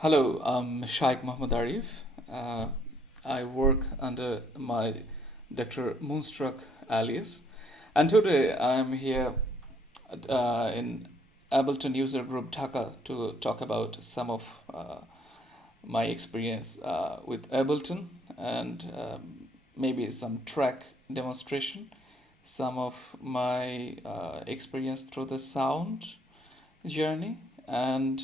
Hello, I'm Shaikh Mohammed Arif. Uh, I work under my Dr. Moonstruck alias, and today I'm here in Ableton user group Dhaka to talk about some of my experience with Ableton and maybe some track demonstration, some of my experience through the sound journey, and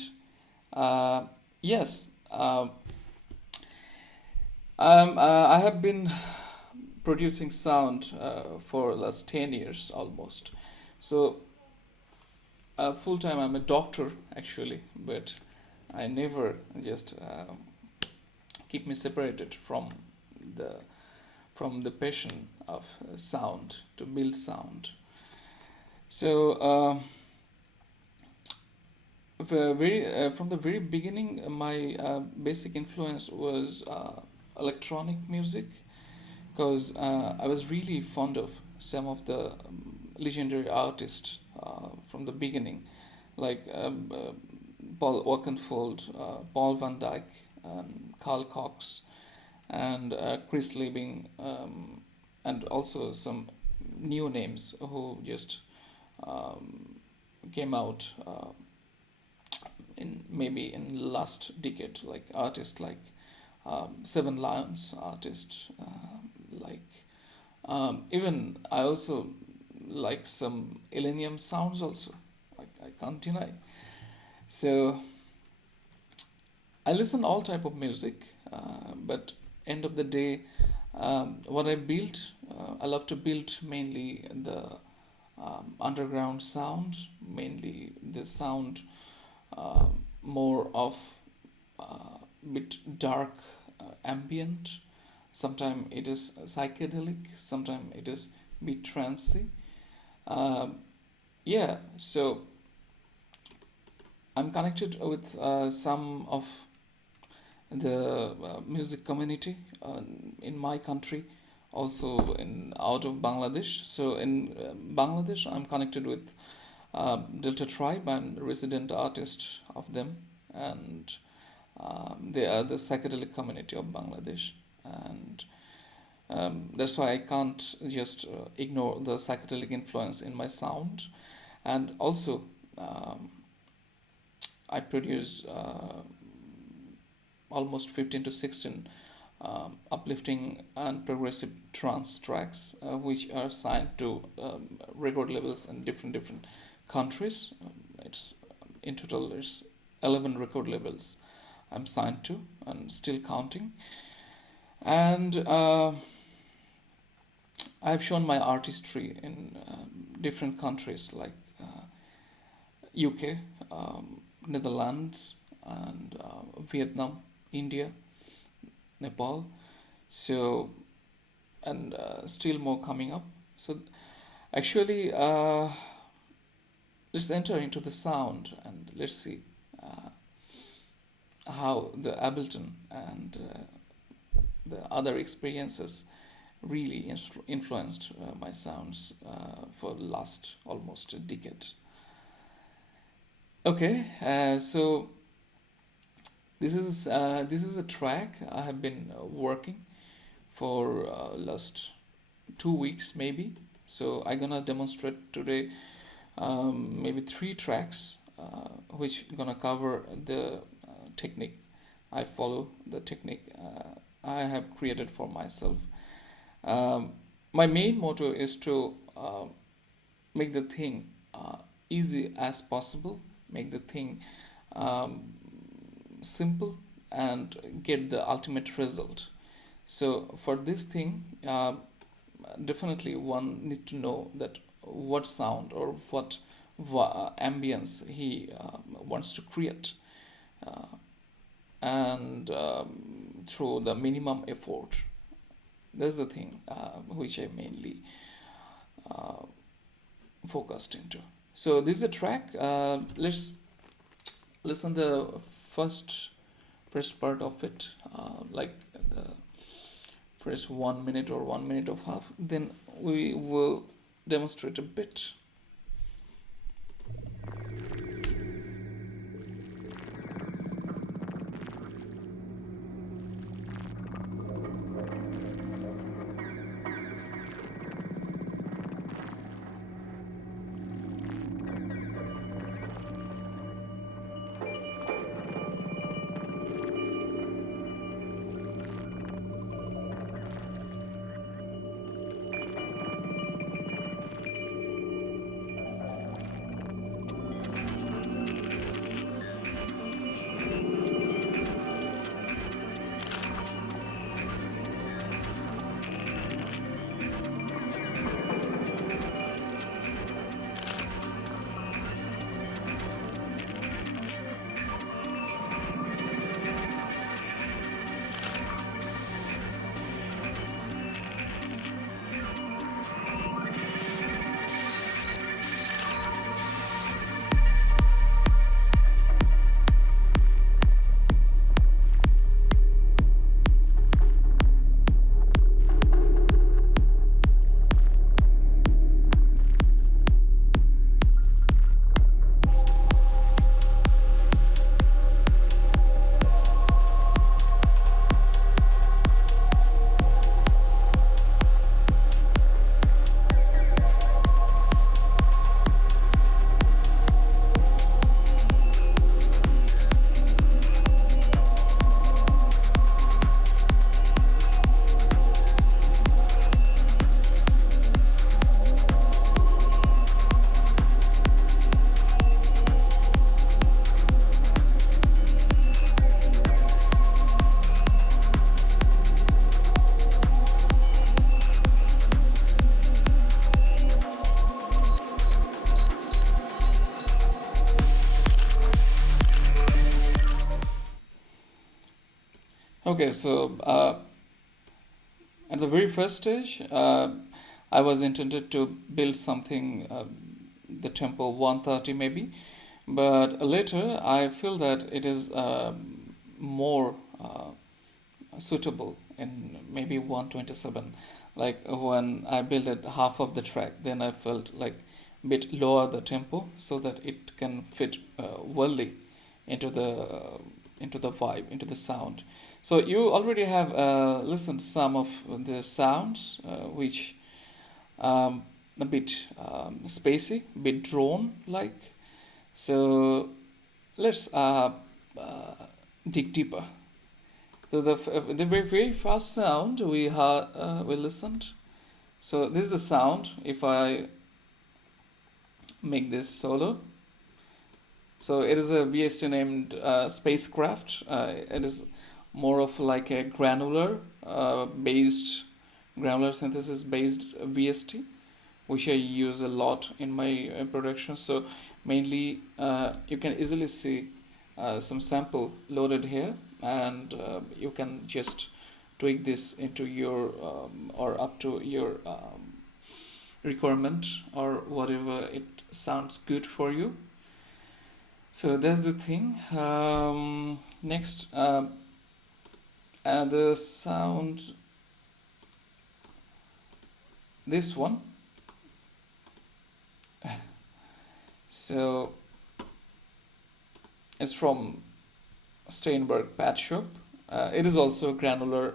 uh, yes, I have been producing sound for the last 10 years almost. So, full time, I'm a doctor actually, but I never just keep me separated the from the passion of sound to build sound. So, from the very beginning, my basic influence was electronic music because I was really fond of some of the legendary artists from the beginning, like Paul Oakenfold, Paul Van Dyke, Carl Cox, and Chris Liebing, and also some new names who just um, came out in maybe in last decade, like artists like Seven Lions, artists like even I also like some Illenium sounds also. I can't deny. So I listen all type of music, but end of the day, what I build, I love to build mainly the underground sound, mainly the sound uh, more of bit dark, ambient. Sometimes it is psychedelic. Sometimes it is bit trancy. Um yeah, so I'm connected with some of the music community in my country, also in out of Bangladesh. So in Bangladesh, I'm connected with Delta Tribe. I'm a resident artist of them, and they are the psychedelic community of Bangladesh, and that's why I can't just ignore the psychedelic influence in my sound. And also, um, I produce almost 15 to 16 uplifting and progressive trance tracks, which are signed to record labels in different countries. It's in total there's 11 record labels I'm signed to and still counting. And I've shown my artistry in different countries like UK, Netherlands, and Vietnam, India, Nepal. So, and still more coming up. So, actually, let's enter into the sound and let's see uh, how the Ableton and the other experiences really influenced my sounds for the last almost a decade. Okay, so this is a track I have been working for last 2 weeks maybe. So I'm gonna demonstrate today maybe three tracks which gonna cover the technique I follow, the technique I have created for myself. Um, my main motto is to make the thing easy as possible, make the thing um, simple, and get the ultimate result. So for this thing, definitely one need to know that what sound or what ambience he wants to create, uh, and through the minimum effort. That's the thing which I mainly uh, focused into. So this is a track. Let's listen the first first part of it, like the first 1 minute or 1 minute of half. Then we will demonstrate a bit. Okay, so at the very first stage, I was intended to build something, the tempo 130 maybe, but later I feel that it is more suitable in maybe 127. Like when I built it half of the track, then I felt like bit lower the tempo so that it can fit wellly into the vibe, into the sound. So you already have listened some of the sounds, which a bit spacey, a bit drone like. So let's dig deeper. So the very first sound we listened. So this is the sound. If I make this solo, so it is a VST named spacecraft. It is more of like a granular synthesis based VST, which I use a lot in my production. So mainly, you can easily see some sample loaded here, and you can just tweak this into your or up to your requirement or whatever it sounds good for you. So that's the thing. Next, another sound. This one. So it's from Steinberg Pad Shop. It is also granular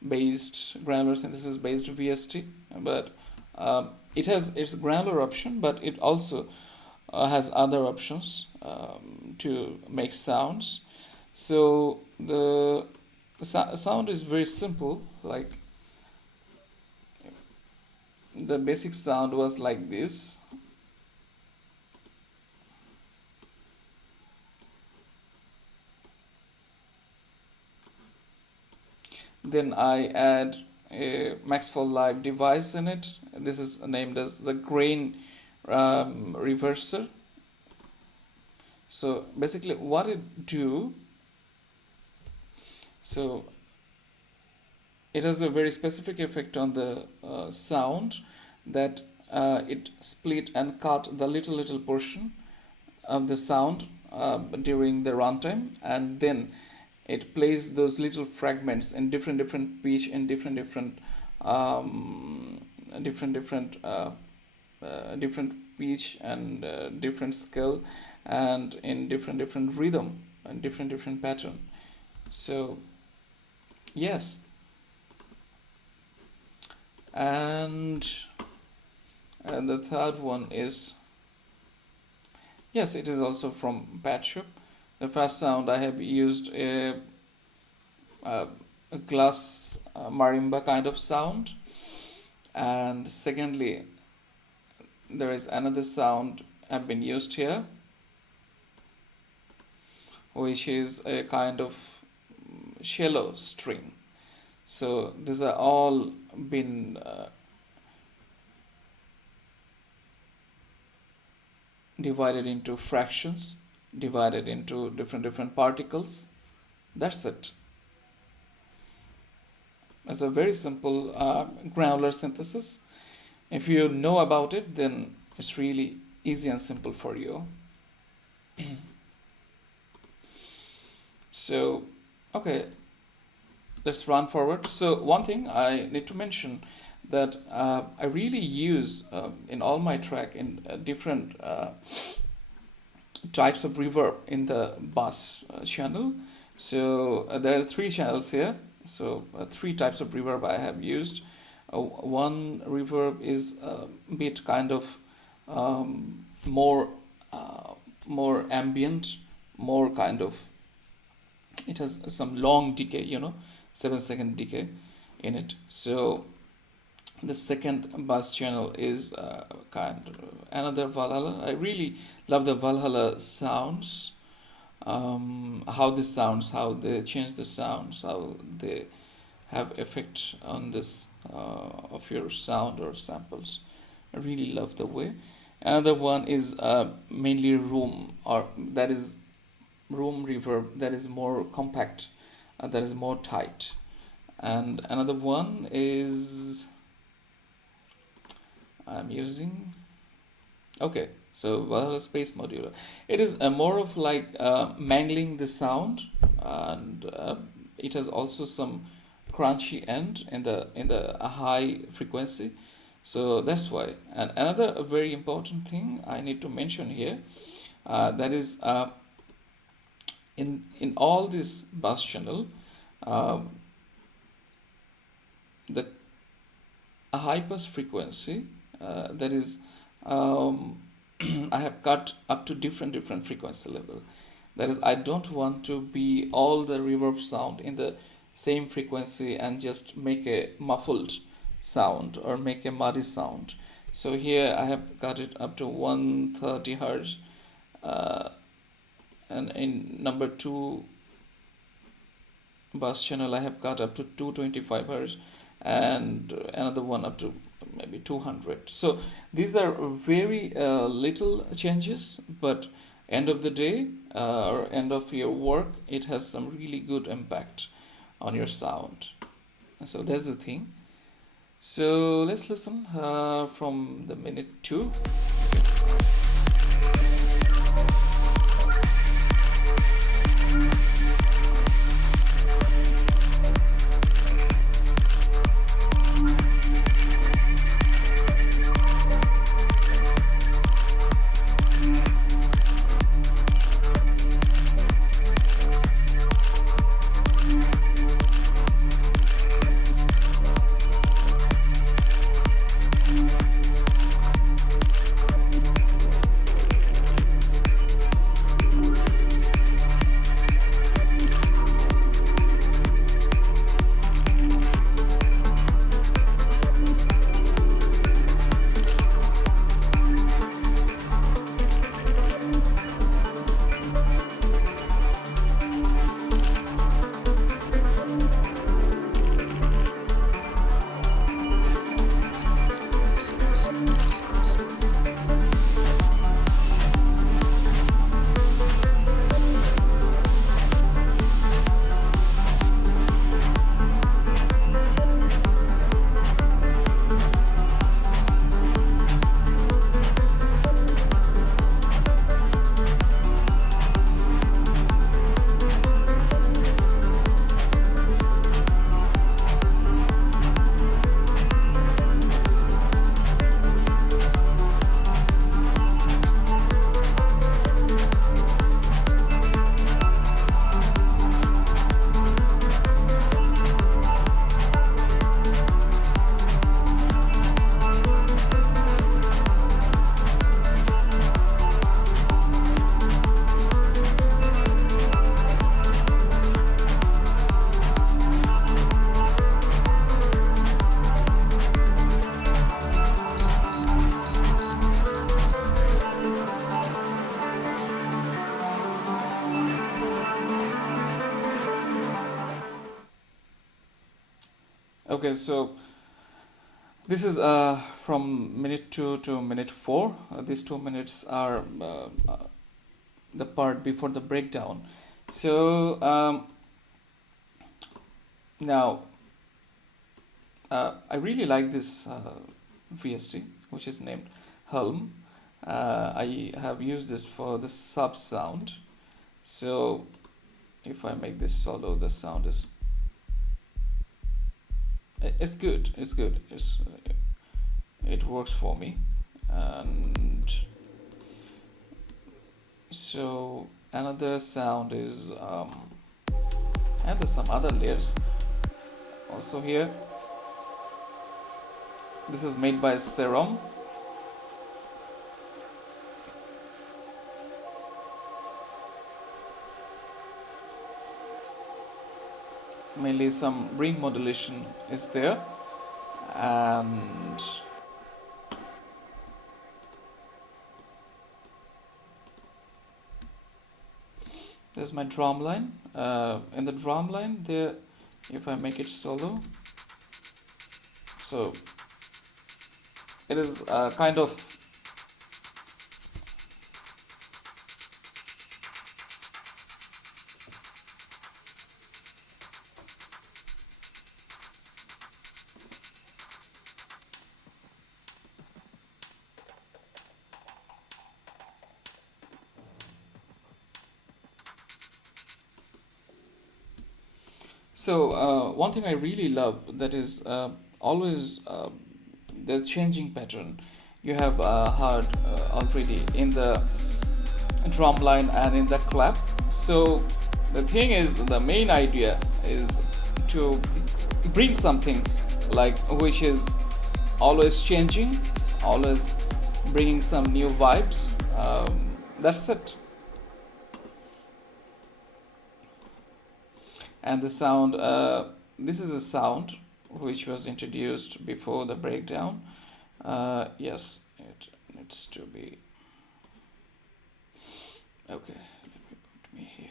synthesis based VST, but it has its granular option, but it also has other options to make sounds. So the sound is very simple. Like the basic sound was like this. Then I add a Maxwell Live device in it. This is named as the grain reverser. So basically what it do, so it has a very specific effect on the sound, that it split and cut the little portion of the sound during the runtime, and then it plays those little fragments in different pitch and different pitch and different scale, and in different rhythm and different pattern. So yes, and the third one is, yes, it is also from Pad Shop. The first sound I have used a glass marimba kind of sound, and secondly there is another sound have been used here, which is a kind of cello string. So these are all been divided into fractions, divided into different particles. That's it. It's a very simple granular synthesis. If you know about it, then it's really easy and simple for you. So, okay, let's run forward. So one thing I need to mention, that I really use in all my track in different types of reverb in the bass channel. So there are three channels here. So three types of reverb I have used. One reverb is a bit kind of more ambient, more kind of, it has some long decay, 7-second decay in it. So the second bass channel is kind of another Valhalla. I really love the Valhalla sounds, how the sounds, how they change the sounds, how they have effect on this of your sound or samples. I really love the way. Another one is mainly room, or that is room reverb, that is more compact. that is more tight. And another one is I'm using. Okay, so wireless space modulator. It is more of like mangling the sound, and it has also some crunchy end in the high frequency. So that's why. And another very important thing I need to mention here, that is in all this bass channel, uh, the a high pass frequency, that is um, I have cut up to different frequency level. That is, I don't want to be all the reverb sound in the same frequency and just make a muffled sound or make a muddy sound. So here I have cut it up to 130 hertz, uh, and in number two bass channel I have cut up to 225 hertz, and another one up to maybe 200. So these are very little changes, but end of the day, or end of your work, it has some really good impact on your sound. So that's the thing. So let's listen from the minute 2. Okay, so this is from minute 2 to minute 4. These 2 minutes are the part before the breakdown. So now I really like this VST, which is named Helm. I have used this for the sub sound. So if I make this solo, the sound is it's good. It's good. It works for me. And so another sound is and there's some other layers also here. This is made by Serum. Mainly some ring modulation is there, and there's my drum line. In the drum line there, if I make it solo, so it is kind of So one thing I really love, that is always the changing pattern. You have heard already in the drum line and in the clap. So the thing is, the main idea is to bring something like which is always changing, always bringing some new vibes. That's it. And the sound, this is a sound which was introduced before the breakdown. Yes, it needs to be. Okay, let me put me here.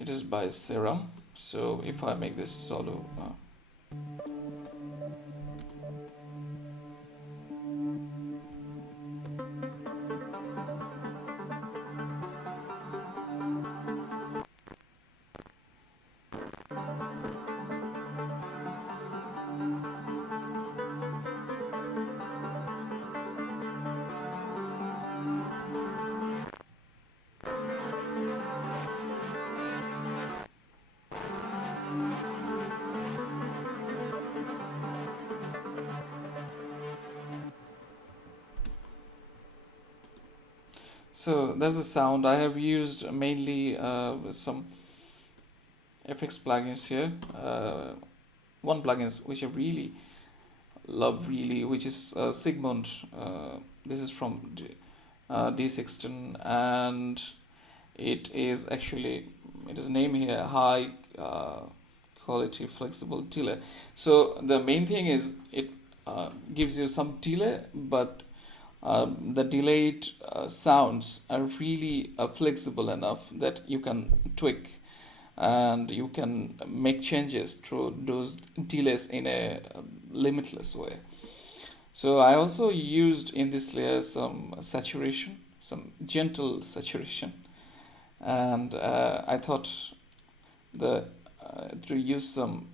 It is by Serum. So if I make this solo, so that's the sound I have used mainly with some FX plugins here. One plugins which I really love, really, which is Sigmund. This is from D16, and it is actually, it is named here high quality flexible delay. So the main thing is it gives you some delay, but the delayed sounds are really flexible enough that you can tweak and you can make changes through those delays in a limitless way. So I also used in this layer some saturation, some gentle saturation, and I thought the to use some.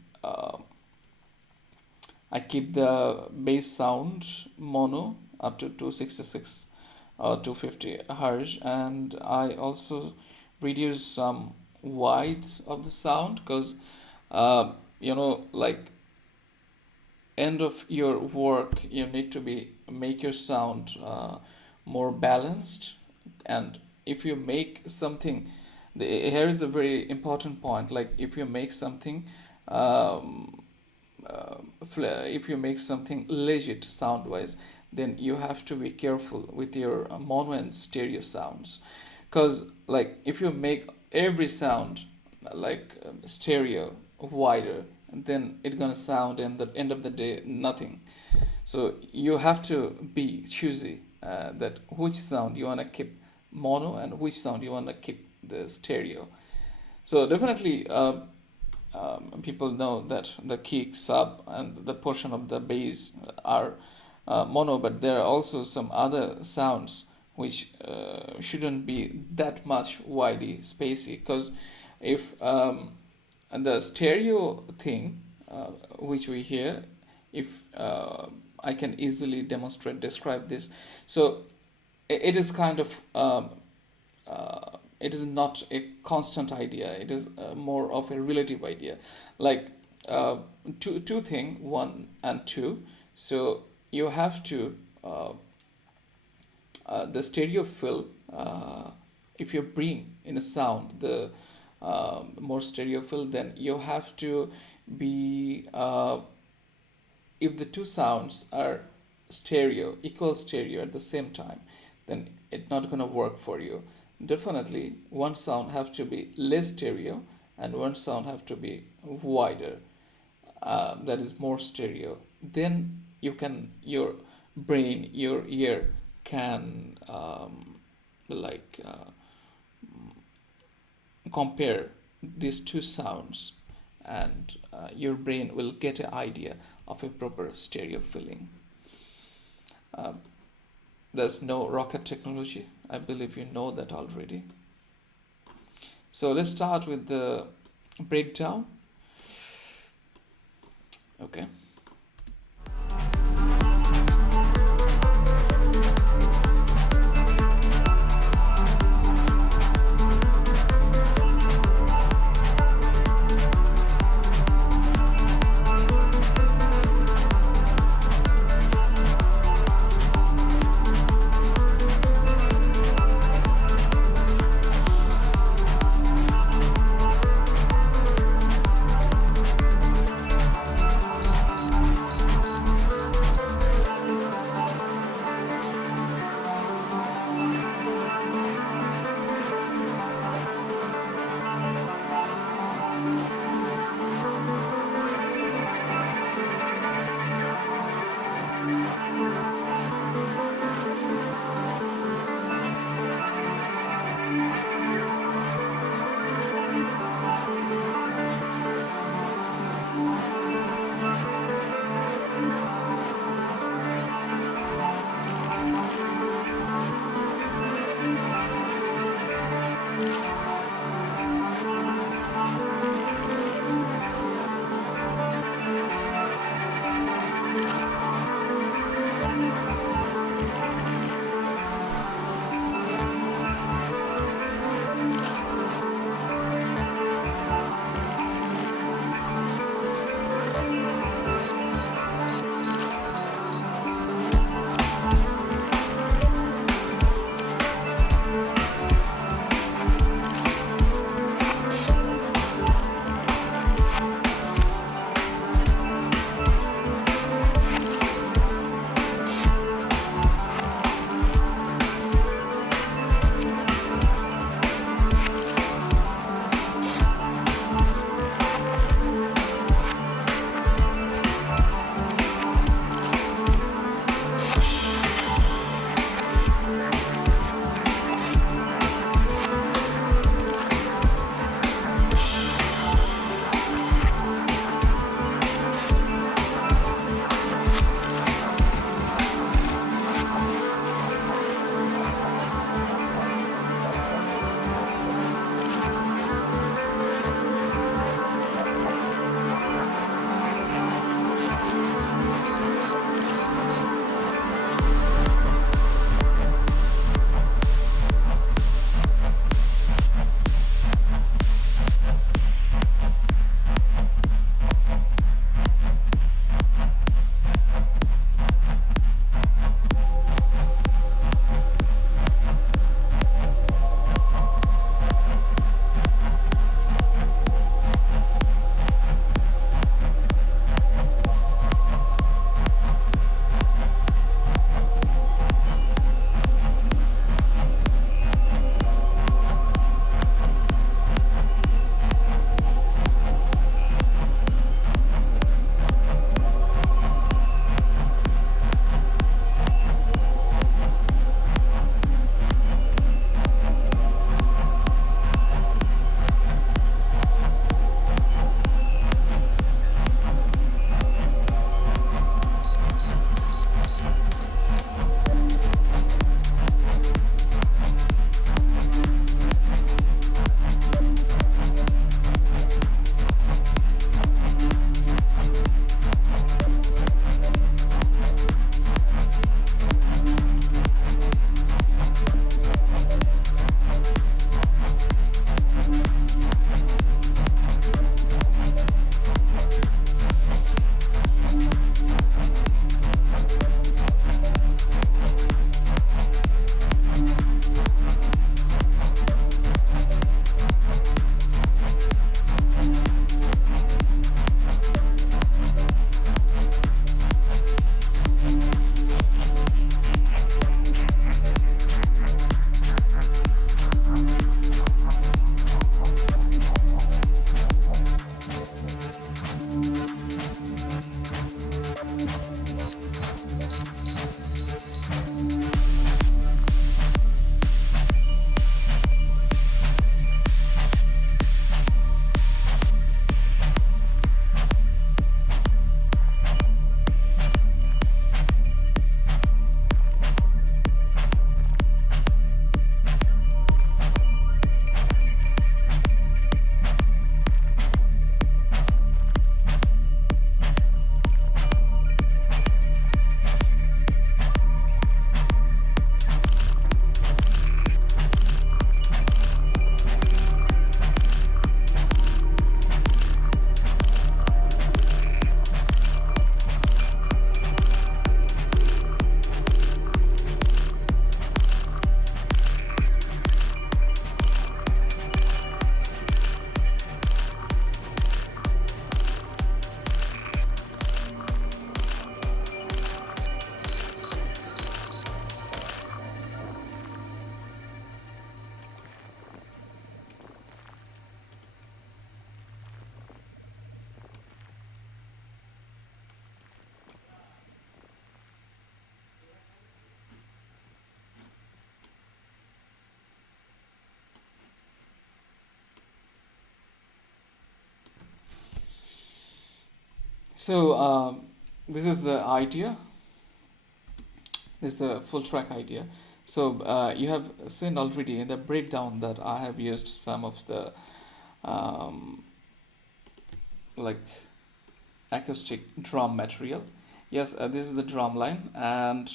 I keep the bass sound mono up to 266 or 250 hertz, and I also reduce some width of the sound because like end of your work you need to be make your sound more balanced. And if you make something, here is a very important point, like if you make something if you make something legit sound wise, then you have to be careful with your mono and stereo sounds, because like if you make every sound like stereo wider, then it's gonna sound in the end of the day nothing. So you have to be choosy that which sound you wanna keep mono and which sound you wanna keep the stereo. So definitely people know that the kick, sub, and the portion of the bass are mono, but there are also some other sounds which shouldn't be that much widely spacey, because if the stereo thing which we hear, if I can easily describe this. So it is kind of it is not a constant idea, it is more of a relative idea, like two thing, one and two. So you have to the stereo fill, if you bring in a sound the more stereo fill, then you have to be if the two sounds are stereo, equal stereo at the same time, then it's not gonna work for you. Definitely one sound have to be less stereo and one sound have to be wider, that is more stereo. Then you can, your brain, your ear can like compare these two sounds, and your brain will get an idea of a proper stereo filling. There's no rocket technology, I believe you know that already. So let's start with the breakdown. Okay. So this is the idea. This is the full track idea. So you have seen already in the breakdown that I have used some of the um, like acoustic drum material. Yes, this is the drum line, and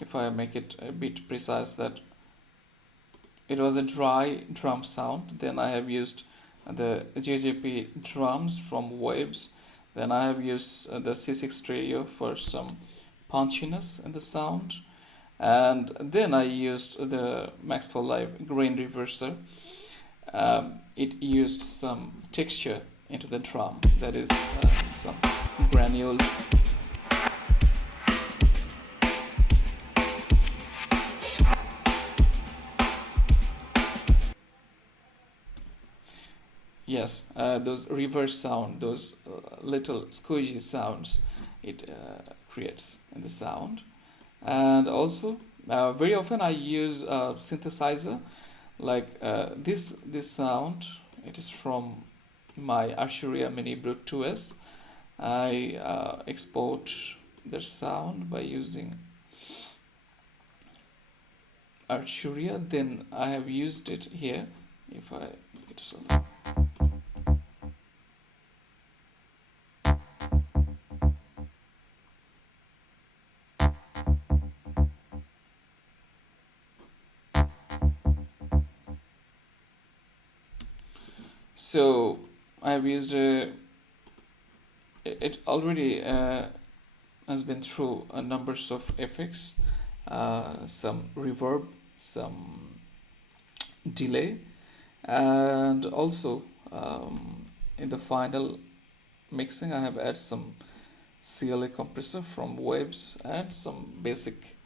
if I make it a bit precise, that it was a dry drum sound. Then I have used the JJP drums from Waves. Then I have used the C6 stereo for some punchiness in the sound. And then I used the Maxwell Live grain reverser. It used some texture into the drum, that is some granule. Yes, those reverse sound, those little squishy sounds it creates in the sound. And also, very often I use a synthesizer, like this sound. It is from my Arturia Mini Brute 2S. I export the sound by using Arturia. Then I have used it here. If I make it so. So I've used it already has been through a numbers of effects, some reverb, some delay, and also in the final mixing I have added some CLA compressor from Waves and some basic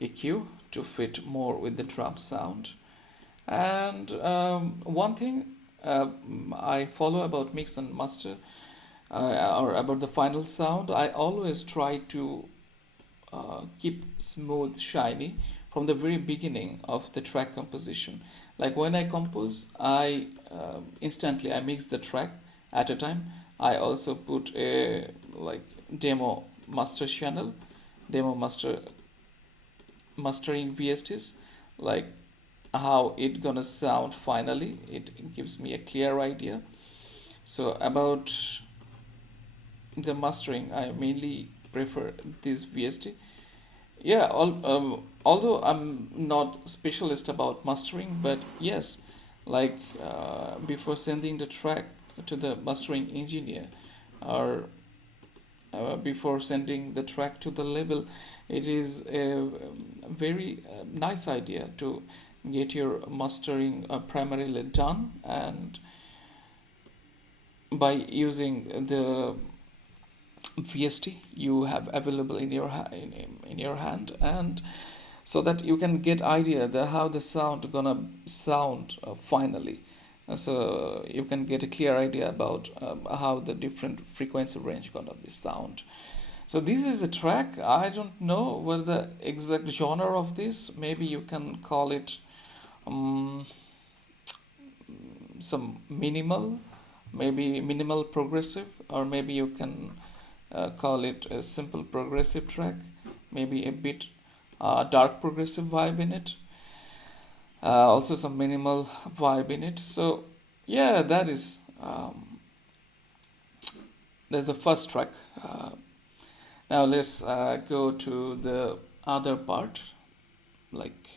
EQ to fit more with the drum sound. And one thing I follow about mix and master, or about the final sound, I always try to keep smooth, shiny from the very beginning of the track composition. Like when I compose, I instantly I mix the track at a time. I also put a like demo master channel, demo master mastering VSTs, like how it gonna sound finally. It gives me a clear idea. So about the mastering, I mainly prefer this VST. Yeah, although I'm not specialist about mastering, but yes, like before sending the track to the mastering engineer, or before sending the track to the label, it is a very nice idea to get your mastering primarily done, and by using the VST you have available in your in your hand, and so that you can get idea the how the sound gonna sound finally. So you can get a clear idea about how the different frequency range gonna be sound. So this is a track. I don't know what the exact genre of this. Maybe you can call it um, some minimal, maybe minimal progressive, or maybe you can call it a simple progressive track, maybe a bit dark progressive vibe in it, also some minimal vibe in it. So yeah, that is that's the first track. Now let's go to the other part, like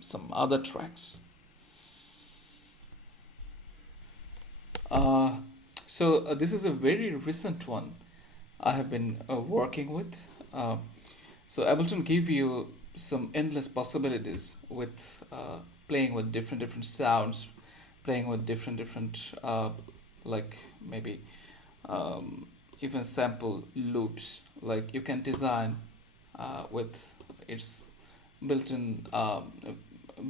some other tracks. Uh, so this is a very recent one I have been working with. Uh, so Ableton give you some endless possibilities with playing with different sounds, playing with different like maybe um, even sample loops. Like you can design with its built-in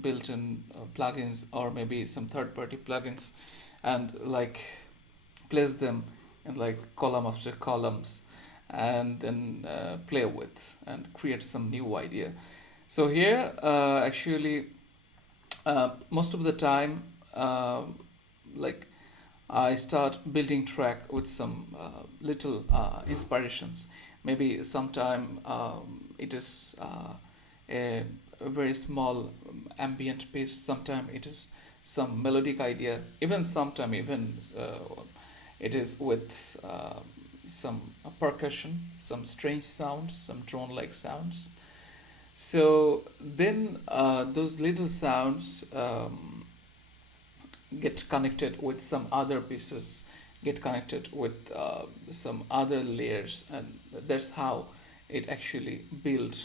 built-in plugins, or maybe some third-party plugins, and like place them in like column after columns, and then play with and create some new idea. So here actually most of the time like I start building track with some little inspirations. Maybe sometime it is a very small ambient piece. Sometime it is some melodic idea. Even sometime even it is with some percussion, some strange sounds, some drone-like sounds. So then those little sounds get connected with some other pieces, get connected with some other layers, and that's how it actually built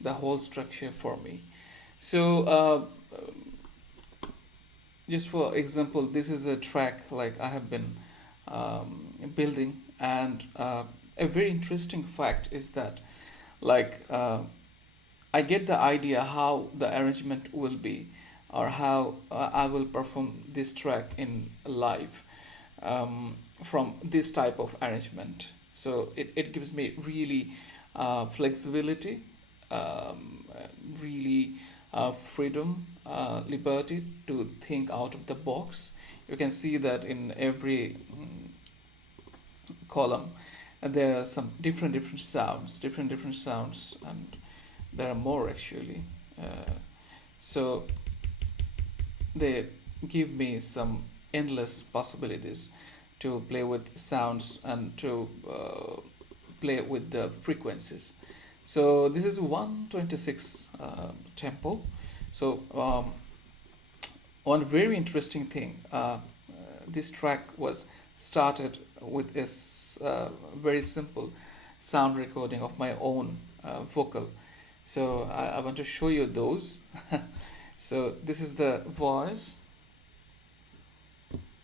the whole structure for me. So just for example, this is a track like I have been building, and a very interesting fact is that like I get the idea how the arrangement will be, or how I will perform this track in live from this type of arrangement. So it gives me really flexibility, really freedom, liberty to think out of the box. You can see that in every column there are some different sounds, and there are more actually. So they give me some endless possibilities to play with sounds and to play with the frequencies. So this is 126 tempo. So one very interesting thing, this track was started with a very simple sound recording of my own vocal. So I want to show you those. So this is the voice.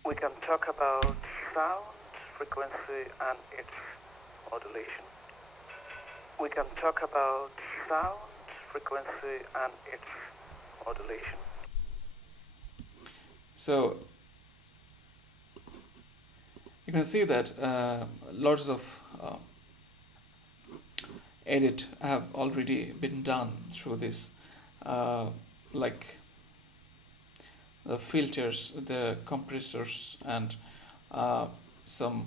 We can talk about sound, frequency, and its modulation. We can talk about sound, frequency, and its modulation. So you can see that lots of edit have already been done through this, like the filters, the compressors, and some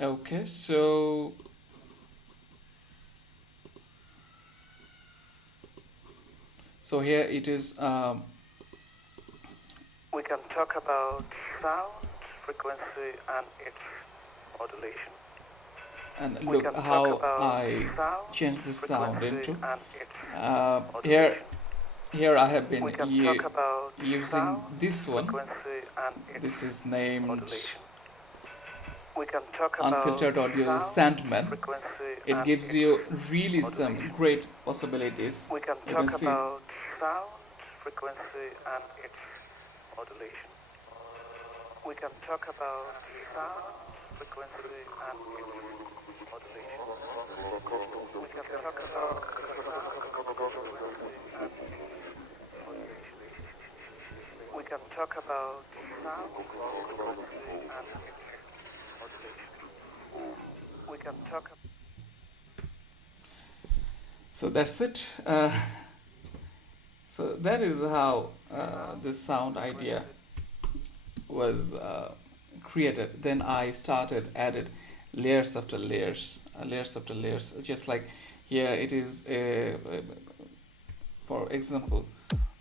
okay. So here it is. We can talk about sound, frequency, and its modulation. And look how I change the sound into. Here I have been using this one. This is named Unfiltered Audio Sandman. It gives you really some great possibilities. You can see. Sound, frequency, and its modulation. We can talk about sound, frequency, and its modulation. We can talk about we can talk about sound, frequency, and its modulation. We can talk. So that's it. So that is how this sound idea was created. Then I added layers after layers, just like here it is for example,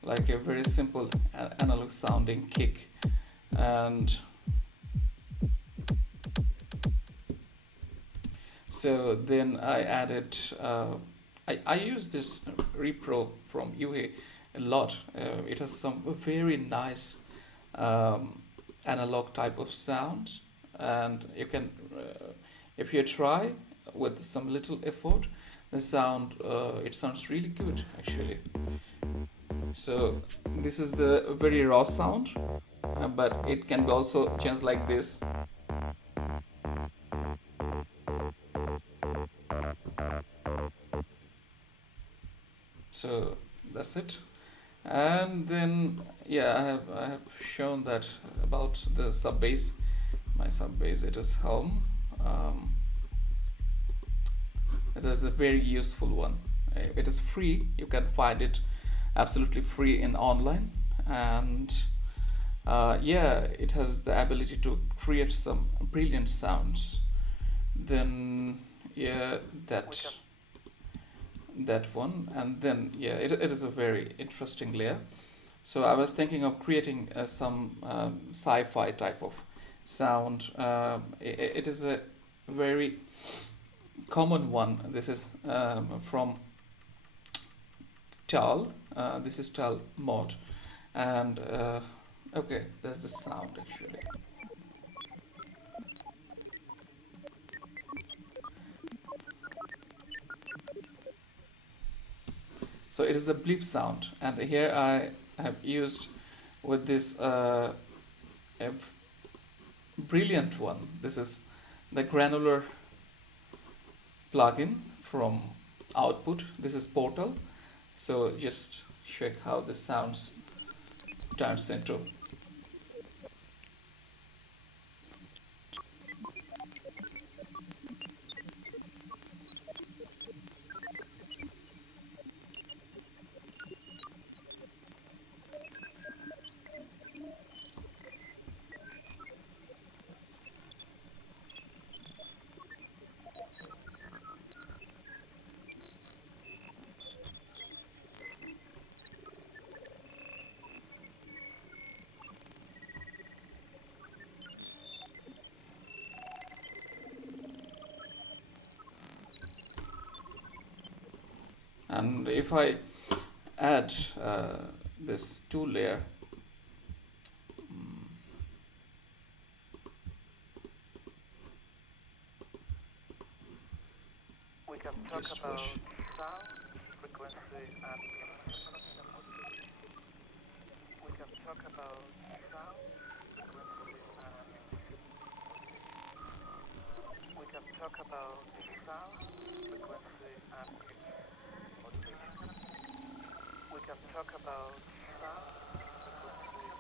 like a very simple analog sounding kick, and so then I added I use this repro from UA a lot. It has some very nice analog type of sound, and you can if you try with some little effort, the sound it sounds really good actually. So this is the very raw sound, but it can be also changed like this. So that's it. And then yeah, I have shown that about the sub bass. My sub bass, it is home. This is a very useful one. It is free. You can find it absolutely free in online. And yeah, it has the ability to create some brilliant sounds. Then yeah, that one. And then yeah, it is a very interesting layer. So I was thinking of creating some sci-fi type of sound. It is a very common one. This is from Tal. This is Tal mod, and okay, that's the sound actually. So it is a bleep sound, and here I have used with this a brilliant one. This is the granular plugin from Output. This is Portal. So just check how this sounds turns into. And if I add this two layer, mm, We can talk just about wish. sound, frequency, and we can talk about sound, frequency, and we can talk about sound, frequency, and modulation. We can talk about sound, frequency, and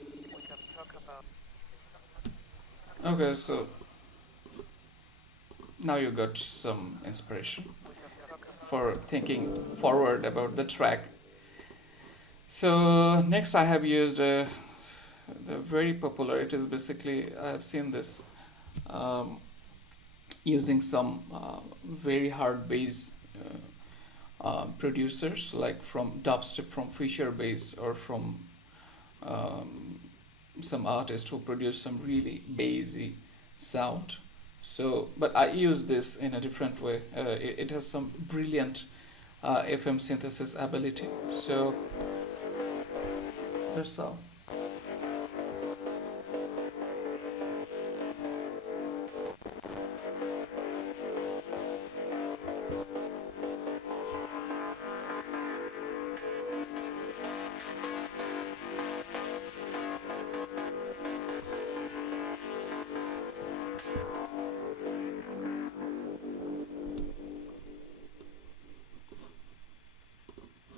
modulation. We can talk about. Okay, so now you got some inspiration We can talk about. for thinking forward about the track. So next I have used the very popular. It is basically I have seen this um, using some very hard bass producers like from dubstep, from Fisher Bass, or from um, some artist who produce some really bassy sound. So, but I use this in a different way. It has some brilliant FM synthesis ability. So that's all.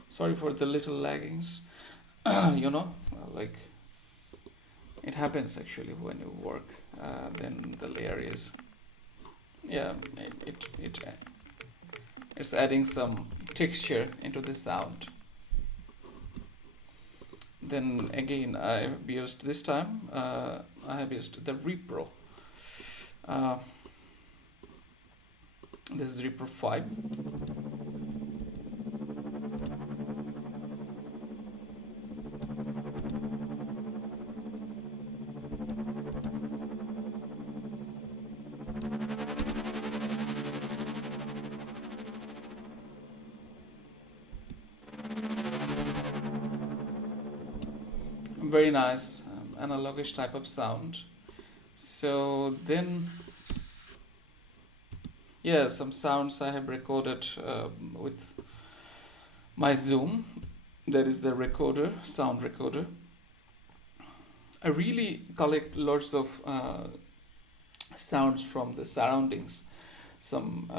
Sorry for the little laggings. Like it happens actually when you work. Then the layer is yeah, it's adding some texture into the sound. Then again, I have used this time. I have used the Repro. Uh, this is Repro 5. Very nice analogish type of sound. So then, yeah, some sounds I have recorded with my Zoom. That is the recorder, sound recorder. I really collect lots of sounds from the surroundings, some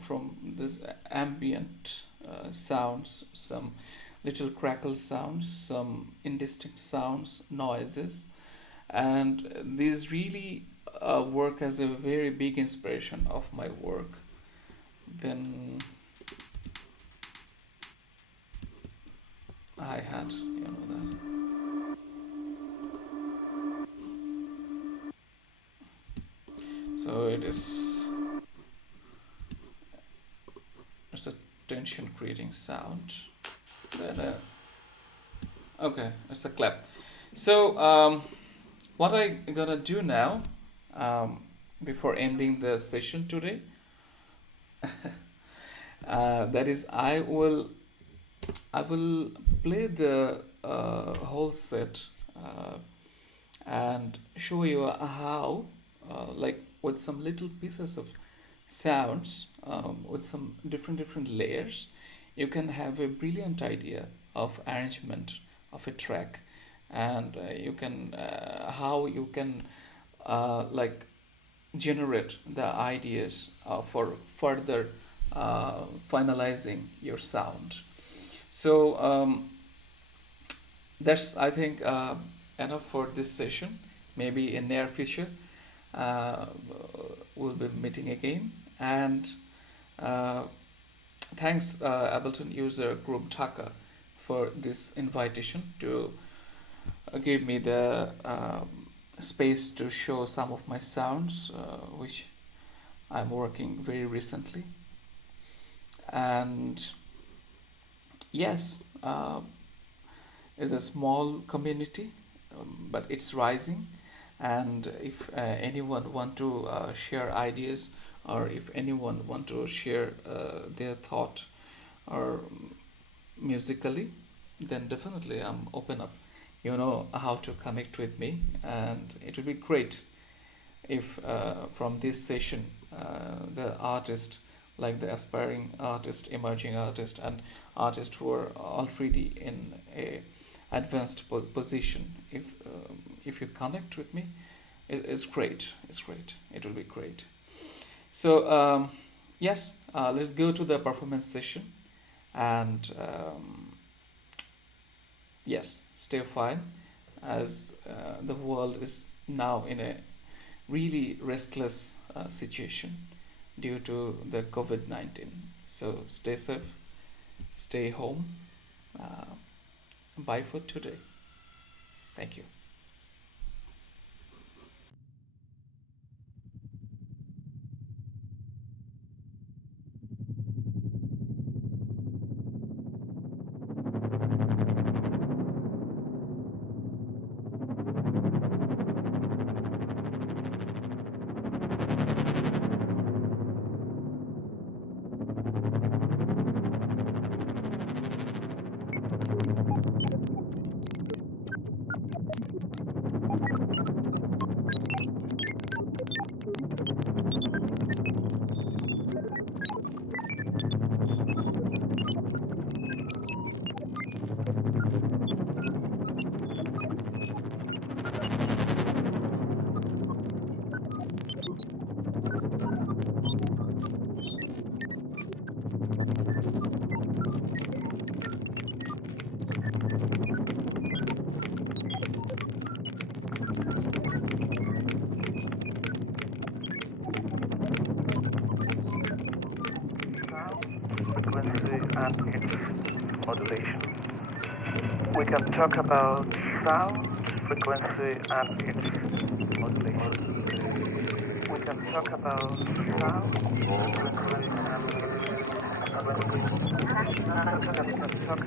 from this ambient sounds, some little crackle sounds, some indistinct sounds, noises, and these really work as a very big inspiration of my work. Then hi-hat, you know that. So it's a tension creating sound. Then okay, it's a clap. So what I gonna do now, um, before ending the session today, that is I will play the whole set, and show you how, like with some little pieces of sounds, with some different layers, you can have a brilliant idea of arrangement of a track, and you can how you can like generate the ideas for further finalizing your sound. So that's, I think, enough for this session. Maybe in near future, uh, we'll be meeting again. And uh, thanks, Ableton user group Dhaka, for this invitation to give me the space to show some of my sounds, which I'm working very recently. And yes, it's a small community, but it's rising. And if anyone want to share ideas, or if anyone want to share their thought, or musically, then definitely I'm open up. You know how to connect with me, and it would be great if from this session, the artist, like the aspiring artist, emerging artist, and artists who are already in a advanced position, if you connect with me, it's great. It's great. It will be great. So yes, let's go to the performance session, and yes, stay fine, as the world is now in a really restless situation due to the COVID-19. So stay safe, stay home. Uh, Bye for today. Thank you. Sound, frequency, and its modulation. We can talk about sound, frequency, and its modulation. We can talk about sound, frequency, and its modulation. We can talk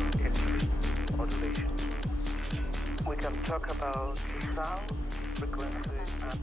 and history, modulation. We can talk about sound, frequency, and